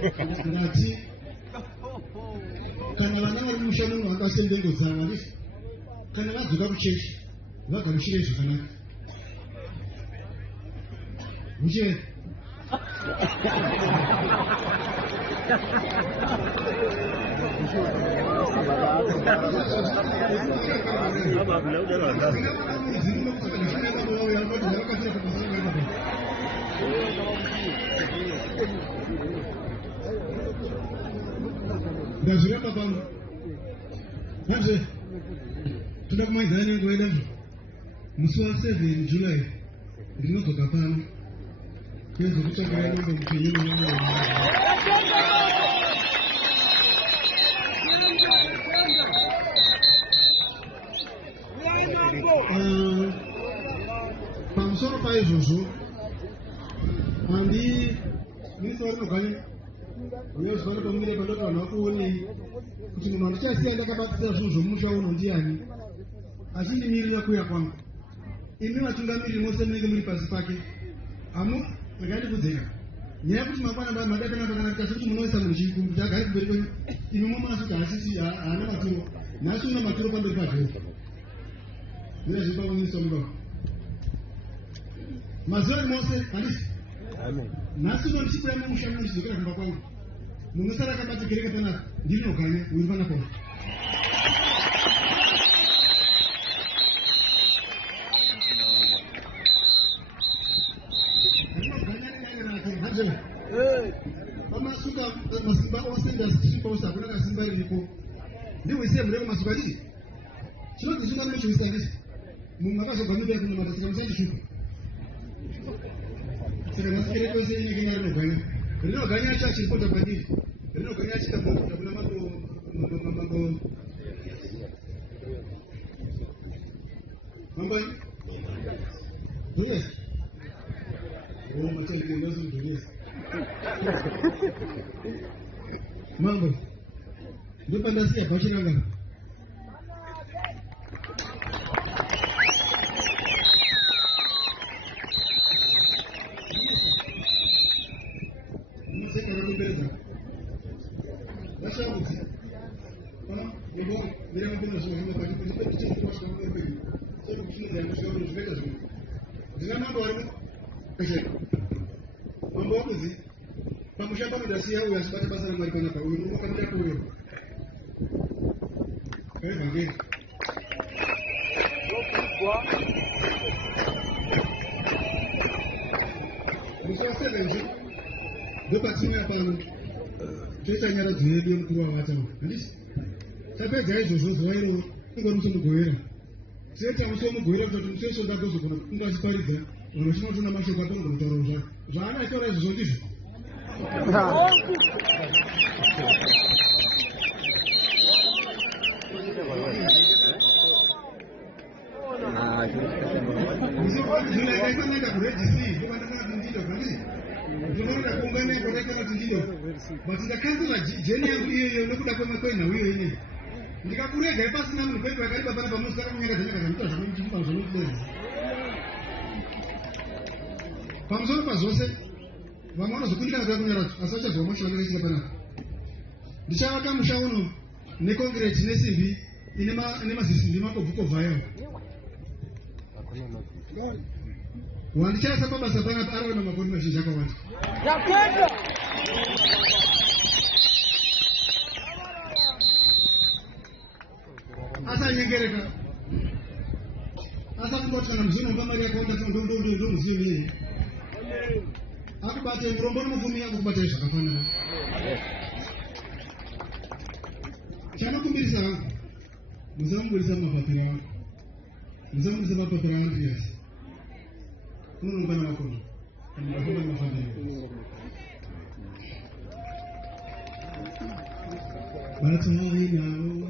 ngati kana vana vari mushano vakasendengo dzava ndisi kana vadzoka kuchechi vagamushire zvakanaka muchee ndazviramba pangu mazve toda kumaidzana nenguva yedanzo musi wa7 July ndinodzoka pano nezvekutsvakira nyimbo mupenyu pamusoro paizvozvo handi ministra rinoganya unoziva nepamire pandoti vanhu vakuonei kuti munhu andichasiya ndakabatisa zvinhu zvomusha uno ndiani asi ndimiririra kuuya kwangu imi vatungamiriri mose munenge muri pasi pake hamu ngandikudzera nyaya yekuti makwana madakanaka kana kuti kuti munoisa munhu chikumbu kuti agare kumberi kwenyu imi momasa kuti hasisi haana maturo nhasi una maturo pamberi pajehovha mune zvipaunisa mudoko mazuva mose handisi nhasi uno ndichikuya mumusha mundichizokera kumba kwangu munosara akabata kereke panapa ndirinoganya uri panapa pamasuka masimba ose ndasvika ose hakuna kasimba riripo ndiwise mureko masuka dii chinonzi shuka nochoisa ndisi munhu akazogwanira kunamata saka musandishuka saka nhasi kereke ose inenge ina rinoganya acho achiripota kwandiri rinoganya achitakuda kuna mambo yes mambo ndopandasiya bachiranga mambo wakuzi pamushamba mudasiya uyo asibata basa ramwari panapa uyu unokamira kuyo evangeli musi wa7 ndopatimira pano toita nyara dzedu yemukuru wavatama handisi tapedza izvozvo zuva iroro ingori musomugovera seti amusomugovera kutoti musi wese ndagozogona kungasiparidza vanhu vachinotona mashoko atonogona kutaura zvavo zvaana itaura izvozvo ndizvo ndinoenda kuregistri ndovandakanati ndido kandii ndinoenda kuunganeko ndakanati ndido but ndakansela jeni yangu iyoyo nekuda kwenhau iyo inei ndikakuregai pasina munhu kwedu akariba pana pamusaka kunyangadza nyakazvamuta zvamuchipa zvamukubenzi pamusoro pazvose vamwe vanozokundikana kuda kunyaradzwa asi vachazwa mashoko akaisika panapa ndichavaka musha uno nekongreti nesimbi ine mazisimbi makobvukovha yawo wandichaisa pabasa panapa araona makoni mazhinji akawanda asanyengereka asakungoti kana muzinomba mari yakawanda ndomuzimu iyeye akubate murombo nomupfumi akukubatai zvakafanana chanokumbirisa hangu musamubudisa mumapapiro wangu musamubudisa mapapiro aandrias unonongana makona kana mukafamba mumafambiro batsainawo